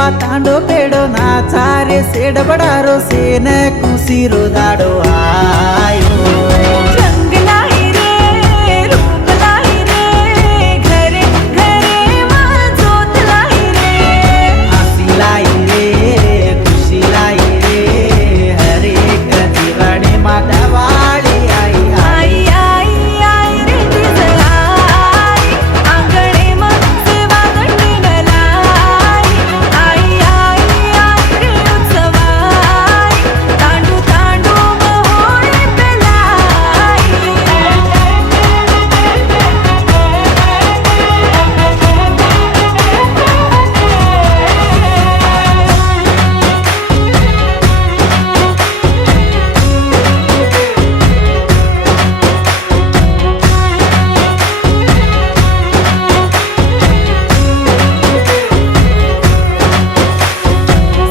मातांडो पेडो नाचा रे सेड बडारो सेन कुसीरो दाडो आयो रंग लाई रे रूप लाई रे घरे घरे जोत लाई रे हसी लाई रे खुशी लाई रे हर एक दिवाणे माता वाली आई आई आई आई रे तीज आई आंगणे मग सेवा गंडीन लाई आई आई आई रे उत्सवाई तांडू तांडू होळी पेलाई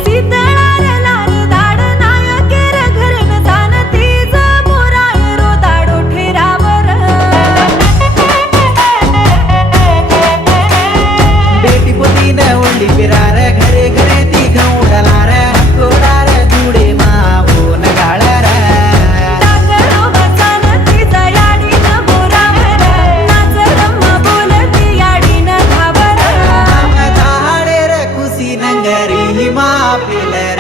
सीतळार लाल दाड नायकेर घरन जान तीज मोराय रो दाडो ठेरावर बेटी पोतीन ओळी पिरार घरे घरे ती गौडलार गोडार जुडे मावून गाळर डागरो वचन तीज याडीन मोरावर नाच रम्मा बोलती याडीन धावर ताळेर खुशी नंगरी मा पिलर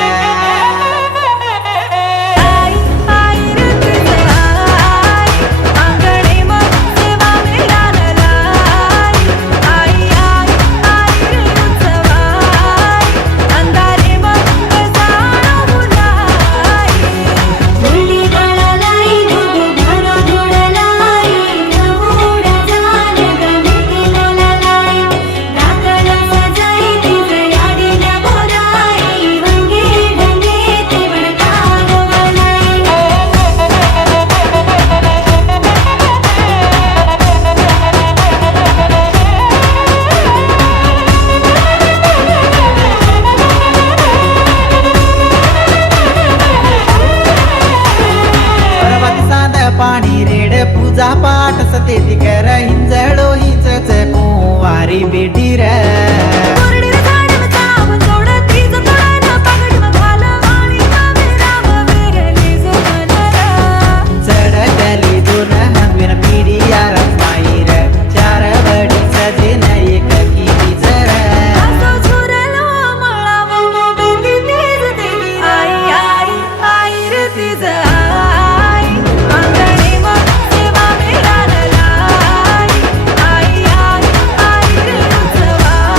आई आई रे तीज आई आंगणे मग सेवा मेरान लाई आई आई आई रे उत्सवाई अंधारे मग जाणो मुलाई मुरली गळालाई धुगु भरो धुडलाई नवोड जान गमिती लोलालाई राखण सजाई तीज याडीन मोराई वंगे ढंगे तेवड कागवलाई पर्वत सांद पाणी रेड पूजा पाठ सतेती कर हिंजळो हिंचच कुंवारी बेटी रे कोरडीर झाडीम चाव जोड तीज तोडन पागडीम घाल वाणी मेराव वेरली जोगनर चढकली दोन हंगवीन पिढी यार माईर चार वडी सजेन एक किती जर असो झुरलो मळाव बेटी तीज देवी आई आई आई रे तीज आई आंगणे मग सेवा मेरान लाई आई आई आई रे उत्सवाई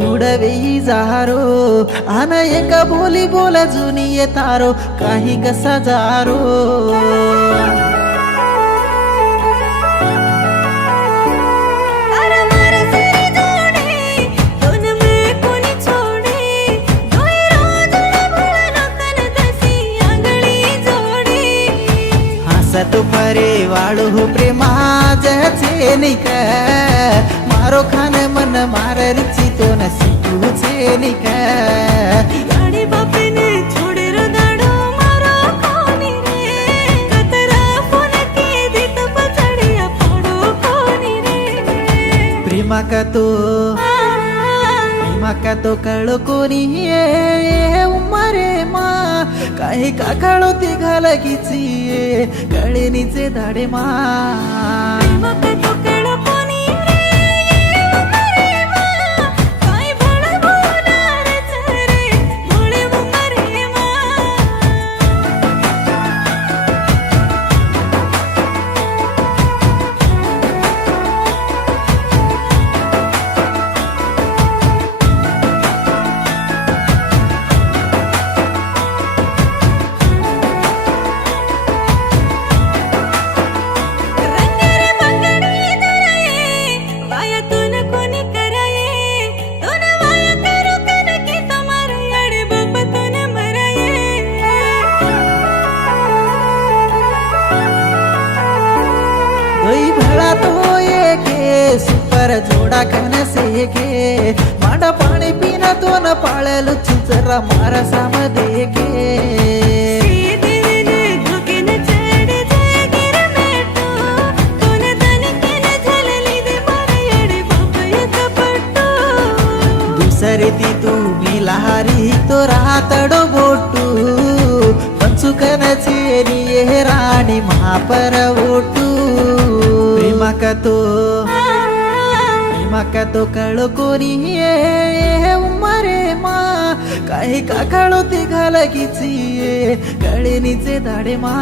धुडवे जारो आन एका बोली बोला जुनी येतारो काही कसा जारो तो फरे वाळू प्रेमा जचे निक मारो खान मन मार रिची तो नसीबू छे निक गाडी बापेने छोडे रो दाडो मारो कोणी रे कतरा फोन के देत पचडिया पाडो कोणी रे प्रेमा का तो कळो कोणी उमरे मा काही का काळो ती घालकीची कळेनीचे धाडे मा मग तो केळो कोणी रे उमरे मा काय भळ बोलार रे भोळे उमरे मा तो ये सुपर जोडा कन से के माडा पाणी पीना तो न पाळेल चुचरा मारा साम देके दुसरी ती तुम्ही लहारी तो रातडो बोटू पंचुकन चेरी ये राणी महापर ओटू प्रेमा का तो कळो कोणी उमरे मा काही का काळो ती घालकीची कळेनीचे धाडे मा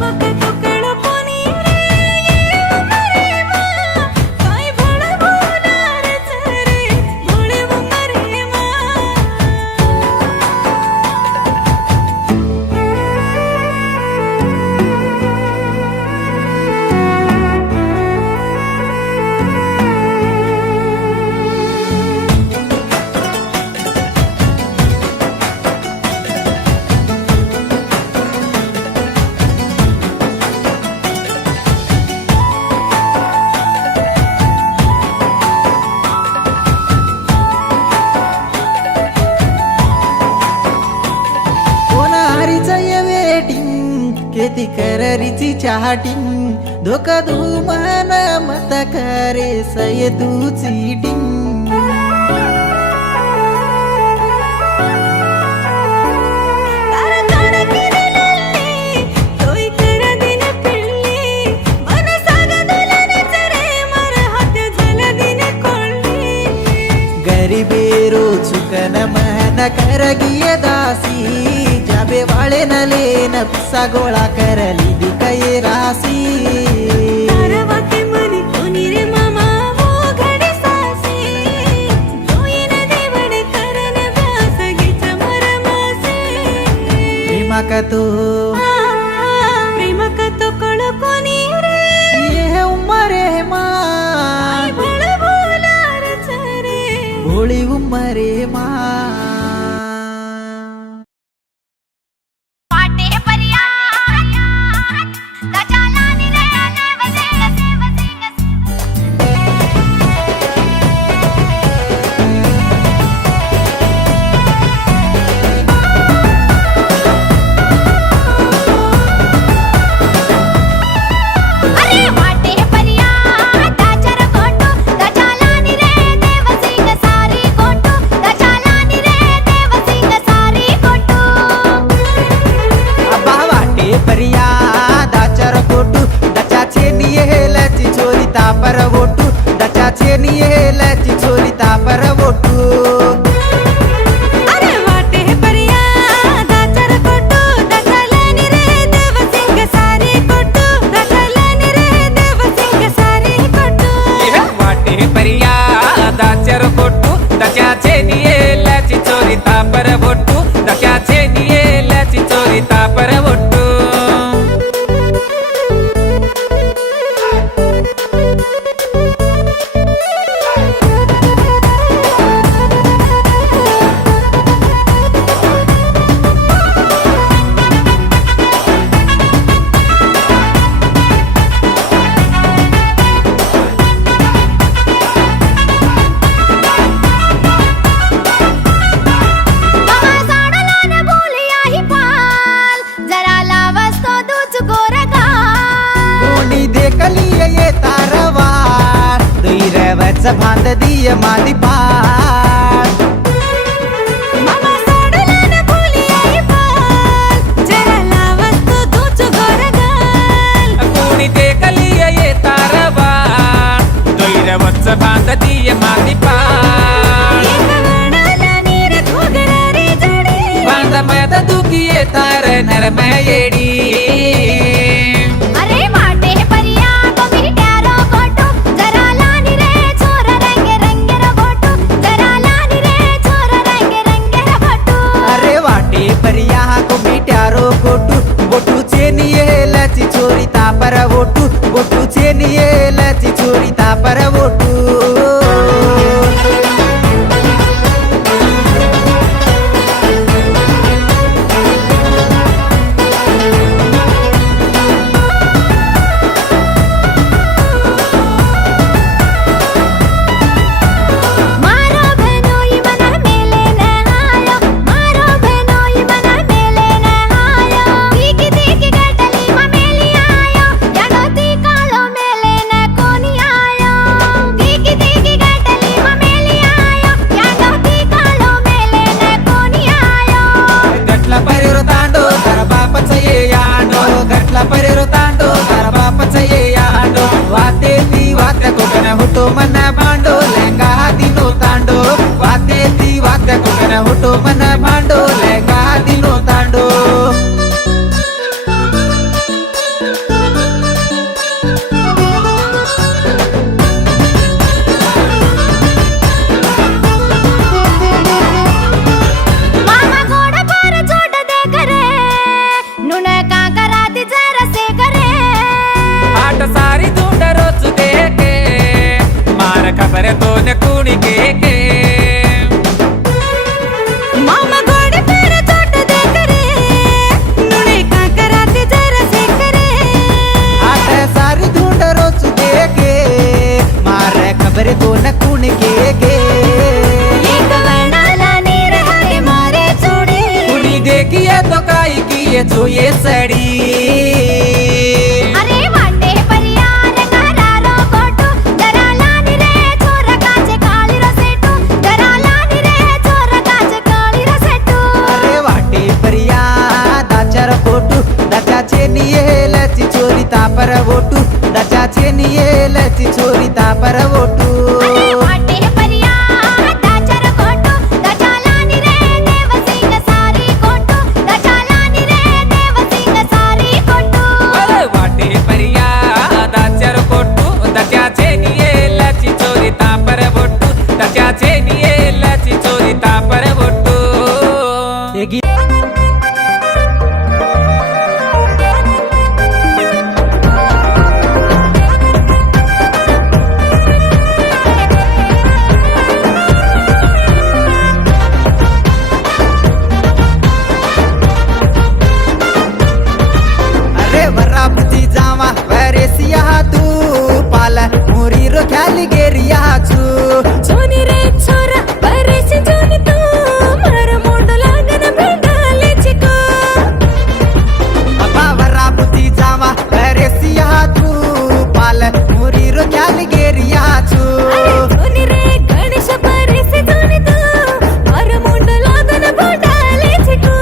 मग तो केळो कोणी रे उमरे मा काय भळ बोलार रे भोळे उमरे मा केती कररीची चाटिंग धोका धुमान मत करे सय तू चीटिंग गरीबेरो चुकन मन करगिय दासी जाबे वाळे नले नपसा गोळा करली दिकये रासी तारवाके मनी कोणी रे मामा वो घडी सासी दोयन देवडे करन व्यास गीच मरमासे प्रेमा का तो कळो कोणी रे ये उमरे मा भळ बोलार रे भोळी उमरे मा परिया दाचर कोटू त्याच भांद दिय मादी पाळ मामा सोडला ना फुली आई पाल जरा लावस तो तुझ गोरगाल कोणी ते कलिय येतार बाळ गैरवच बांधतीय माती पाळ एक वणाला नीर घोगरारी जडी बांध मत दुखी येतार नरम येडी अरे वाटे परिया कमी ट्यारो गोटू जरा लानी रे छोर रंगे रंगे रो गोटू जरा लानी रे छोर रंगे रंगे रो गोटू अरे वाटे परिया को मिट्यारो कोटू बोटू चेनियेलची चोरी तापर वोटू बोटू चेनियेलची चोरी तापर वोटू मारो बहनोई मना मेले न आयो मारो बहनोई मना मेले न आयो दीकी दीकी गटली म मेली आयो याडोती कालो मेले न कोनी आयो दीकी दीकी गटली म मेली आयो याडोती कालो मेले न कोनी आयो गटला परिरो तांडो तर बापच ये याडो गटला परिरो तांडो तर बापच ये याडो वाते ती वात्या कोकण होतो मन भांडो लेंगा दिनो तांडो वाते ती वात्या कोकण होतो मन भांडो लेंगा दिनो तांडो मामा गोड़ पर छोड़ दे करे नुन कांकरा ती जरा से करे आठ सारी धुंड रोज देके मार खबर दोन कुणी के मामा गोड़ पर छोड़ दे करे नुन कांकरा ती जरा से करे आठ सारी धुंड रोच देगे मारे खबर दोन कुण गे एक वर्णाला नीर हागे मारे चोडी कुणी देखिए तो काई किए जो ये सड़ी अरे वाटे परिया रंगारा रो गोटू जरा लानी रे छोर काचे काळी रो सेटू जरा लानी रे छोर काचे काळी रो सेटू अरे वाटे परिया दाचार पोटू दाचाचे नियेलची चोरी तापर वोटू दाचाचे नियेलची चोरी तापर वोटू अरे वाटे परिया दाचर गोटू दाचा लानी रे देवसिंग सारी गोटू दाचा लानी रे देवसिंग सारी गोटू अरे वाटे परिया दाचर कोटू दच्याचे नियेलची चोरी तापर बोटू दच्याचे नियेलची चोरी तापर बोटू हे गी- अरे वरापती जावा वरेसिया तू पाला मुरी रो ख्याली गेरिया छू जोनी रे छोरा बरेसी जोनी तू मार मोटो लागन भेंडाले चिको बाबा वरापती जावा वरेसिया तू पाला मुरी रो ख्याली गेरिया छू अरे जोनी रे गणेश बरेसी जोनी तू मार मोटो लागन भेंडाले चिको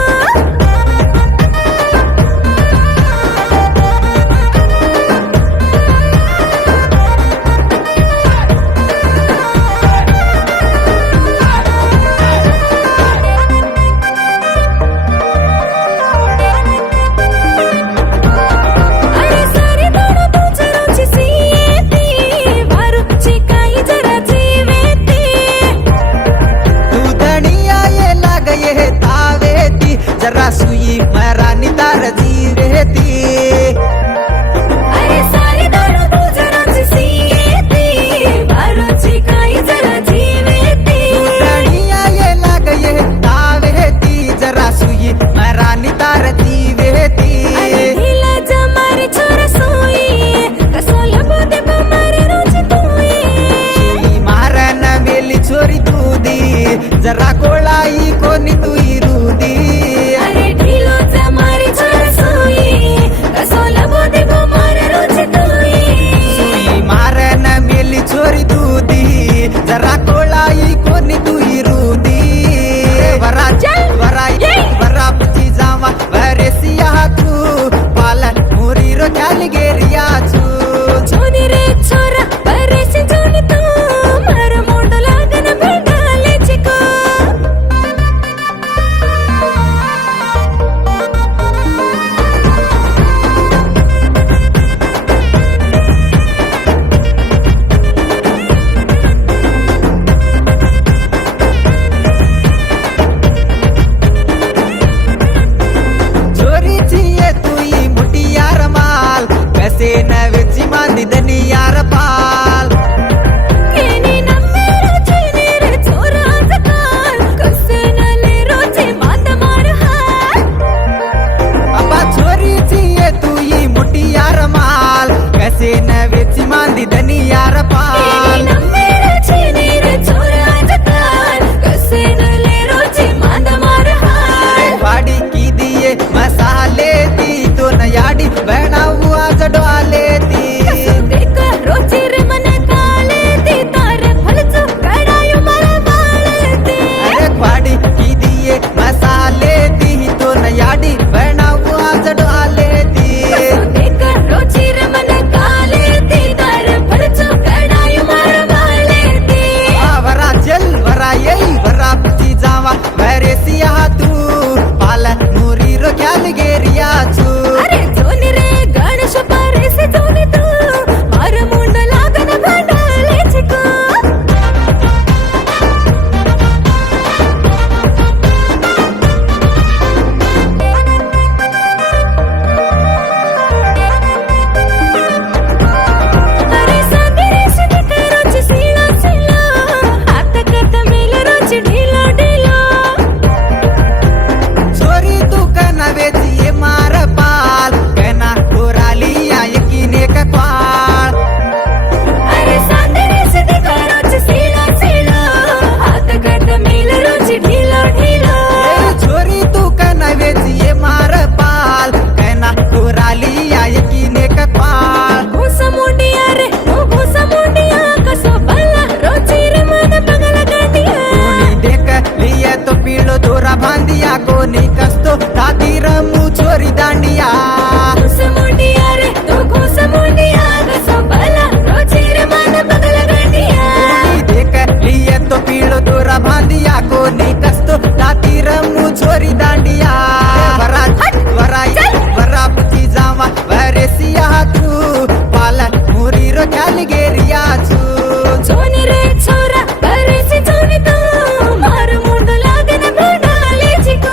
कोणी कसतो दादी रमू चोरी दांडिया खुस मुंडिया रे तू खुस मुंडिया गसोबला रोचीर मन बगल गंडिया कोणी देख लिए तो पीळो दोरा बांधिया कोणी कसतो दादी रमू चोरी दांडिया वरा वराई वरापची जावा वरेसिया तू पाला मुरी रो ख्याल गेरिया छू सोनी रे छोरा करेसी सोनी तू मार मुंड लागन भडाले चिको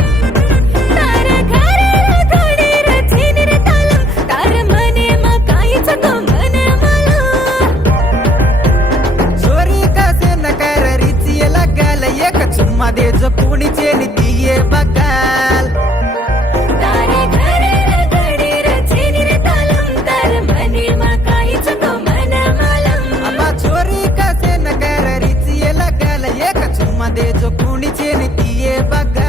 तार घरेला थोडी रचीन रे तालम तार मने मा काहीच तो मन मला चोरी कसे न कर रिचिये लागल एक चुम्मा दे जो कुणीचे नीतीये बघाल तारे घरेला थोडी रचीन रे तालम तार मने मा काहीच तो मन मला अबा चोरी कसे न कर रिचिये लागल एक चुम्मा दे जो कुणीचे नीतीये बघाल